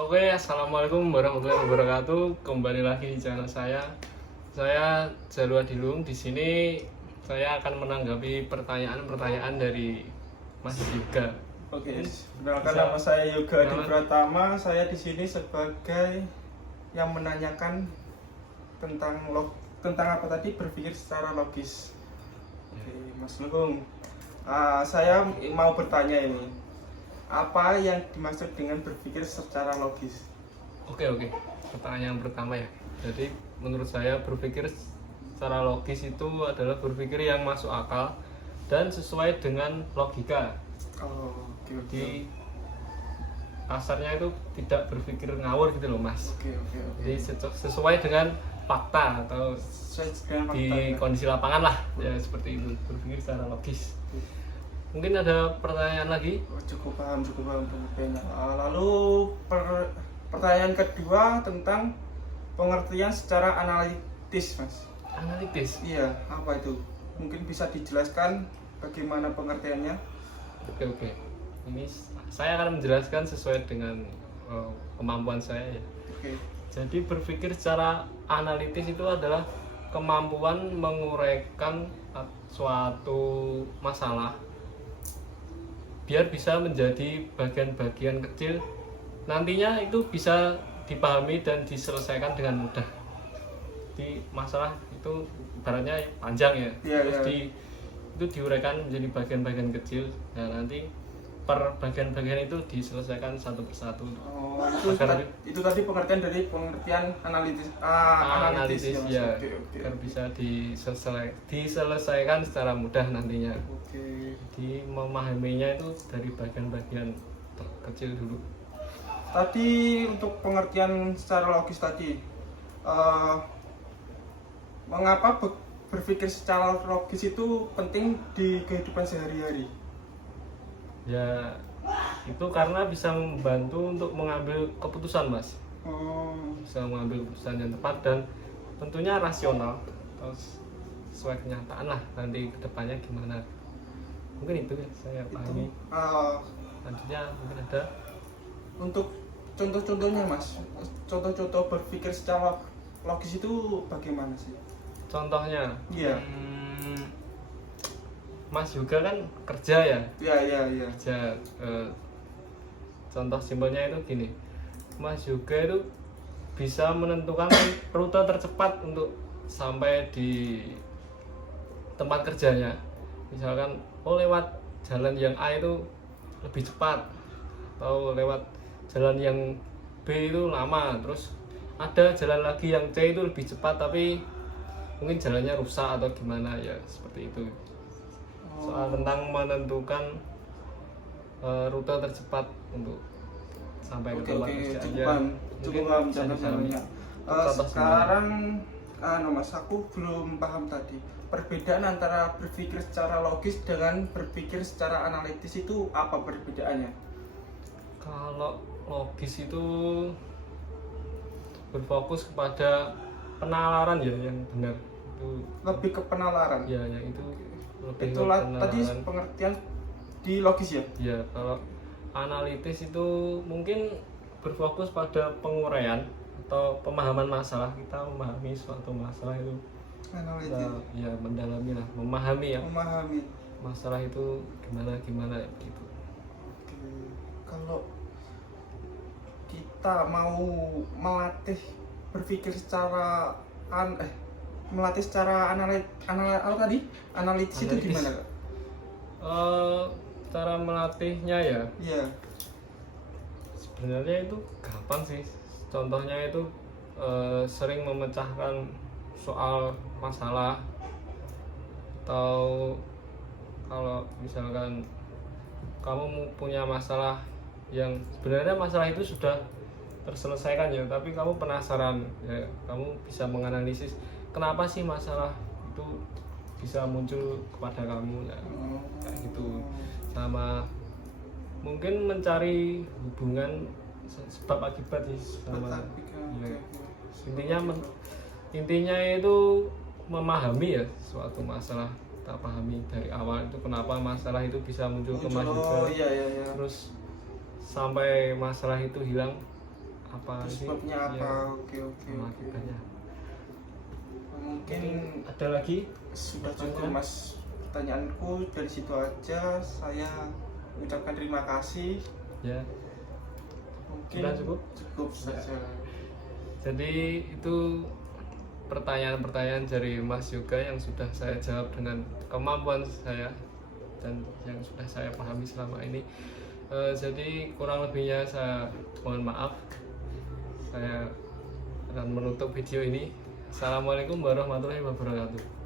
Oke, assalamualaikum warahmatullahi wabarakatuh. Kembali lagi di channel saya. Saya Jalwa Dilung. Di sini saya akan menanggapi pertanyaan-pertanyaan dari Mas Yuga. Oke, perkenalkan nama saya Yoga Adi Pratama. Saya di sini sebagai yang menanyakan tentang apa tadi, berpikir secara logis. Oke, Mas Luhung, saya mau bertanya ini, apa yang dimaksud dengan berpikir secara logis? Oke. Pertanyaan pertama ya. Jadi menurut saya berpikir secara logis itu adalah berpikir yang masuk akal dan sesuai dengan logika. Oh, oke. Jadi kasarnya itu tidak berpikir ngawur gitu loh, Mas. Oke. Jadi sesuai dengan fakta atau Saya di kondisi lapangan lah, ya seperti itu, berpikir secara logis. Mungkin ada pertanyaan lagi? cukup paham pengertiannya. Lalu pertanyaan kedua tentang pengertian secara analitis, Mas. Analitis. Iya, apa itu? Mungkin bisa dijelaskan bagaimana pengertiannya? Oke. Ini saya akan menjelaskan sesuai dengan kemampuan saya ya. Oke. Jadi berpikir secara analitis itu adalah kemampuan menguraikan suatu masalah biar bisa menjadi bagian-bagian kecil, nantinya itu bisa dipahami dan diselesaikan dengan mudah. Di masalah itu ibaratnya panjang ya, itu diuraikan menjadi bagian-bagian kecil. Nah, nanti per bagian-bagian itu diselesaikan satu persatu. Oh, itu tadi pengertian dari pengertian analitis ya, Oke. Biar bisa diselesaikan secara mudah nantinya. Oke. Jadi memahaminya itu dari bagian-bagian kecil dulu. Tadi untuk pengertian secara logis tadi, mengapa berpikir secara logis itu penting di kehidupan sehari-hari? Ya, itu karena bisa membantu untuk mengambil keputusan, Mas. Bisa mengambil keputusan yang tepat dan tentunya rasional, terus sesuai kenyataan lah nanti kedepannya gimana. Mungkin itu ya saya pahami. Selanjutnya mungkin ada untuk contoh-contohnya, Mas. Contoh-contoh berpikir secara logis itu bagaimana sih? contohnya. Iya. Mas juga kan kerja ya. Iya. Kerja. Contoh simpelnya itu gini. Mas juga itu bisa menentukan rute tercepat untuk sampai di tempat kerjanya. Misalkan lewat jalan yang A itu lebih cepat, atau lewat jalan yang B itu lama, terus ada jalan lagi yang C itu lebih cepat tapi mungkin jalannya rusak atau gimana, ya seperti itu. Soal tentang menentukan rute tercepat untuk sampai ke tempat kerjanya. Cukup paham contohnya. Sekarang Mas, aku belum paham tadi perbedaan antara berpikir secara logis dengan berpikir secara analitis itu apa perbedaannya? Kalau logis itu berfokus kepada penalaran ya yang benar. Itu lebih ke penalaran. Ya, yang itu lebih itu tadi pengertian di logis ya? Ya, kalau analitis itu mungkin berfokus pada penguraian atau pemahaman masalah. Kita memahami suatu masalah itu ya mendalami lah, memahami masalah itu gimana gitu. Kalau kita mau melatih berpikir secara analitis itu gimana, Kak? Cara melatihnya ya? Iya. Sebenarnya itu gampang sih. Contohnya itu sering memecahkan soal masalah, atau kalau misalkan kamu punya masalah yang sebenarnya masalah itu sudah terselesaikan ya, tapi kamu penasaran ya, kamu bisa menganalisis kenapa sih masalah itu bisa muncul kepada kamu ya, kayak gitu. Sama mungkin mencari hubungan sebab akibat sih sama ya. Intinya itu memahami ya suatu masalah, kita pahami dari awal itu kenapa masalah itu bisa muncul ke Mas Yuga. Iya. Terus sampai masalah itu hilang, apa sih sebabnya ya, apa. Oke sama akibatnya. mungkin Ada lagi sudah cukup pertanyaan? Mas, pertanyaanku dari situ aja. Saya ucapkan terima kasih. Ya, Mungkin sudah cukup. cukup saja. Jadi itu pertanyaan-pertanyaan dari Mas Yoga yang sudah saya jawab dengan kemampuan saya dan yang sudah saya pahami selama ini. Jadi kurang lebihnya saya mohon maaf. Saya akan menutup video ini. Assalamualaikum warahmatullahi wabarakatuh.